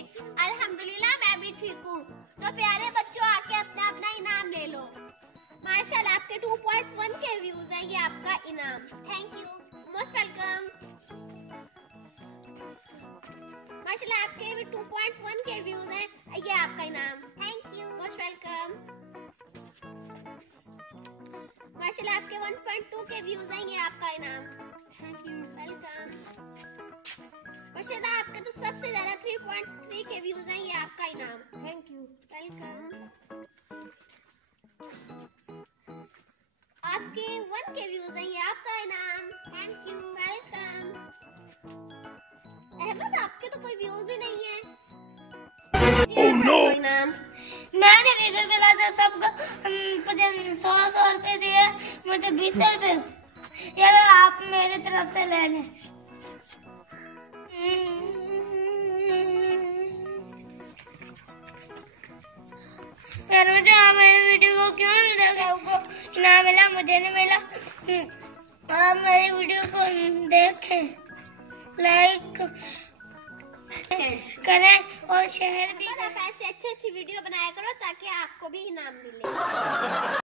अल्हम्दुलिल्लाह मैं भी ठीक हूँ। तो प्यारे बच्चों आके अपना अपना इनाम ले लो। माशाल्लाह आपके 2.1 के व्यूज हैं, ये आपका इनाम। Thank you, most welcome. माशाल्लाह आपके भी 2.1 के व्यूज हैं, ये आपका इनाम। Thank you, most welcome. माशाल्लाह आपके 1.2 के व्यूज हैं, ये आपका इनाम। Thank you, welcome. माशाल्लाह आपके तो सबसे ज्यादा 3.3 के व्यूज हैं, ये आपका इनाम। Thank you, welcome. आपके 1 के व्यूज हैं, ये आपका इनाम। Thank you, welcome. अहमद आपके तो कोई व्यूज ही नहीं है, ये आपका इनाम। मैंने वीडियो मिला था सबको, मुझे 100 रुपए दिए, मुझे 20 रुपए। यार आप मेरे तरफ से ले लें। यार मुझे मेरी वीडियो को क्यों नहीं देखा? आपको इनाम मिला, मुझे नहीं मिला। आप मेरी वीडियो को देखें, लाइक करें और शेयर भी। आप ऐसे अच्छी वीडियो बनाया करो ताकि आपको भी इनाम मिले।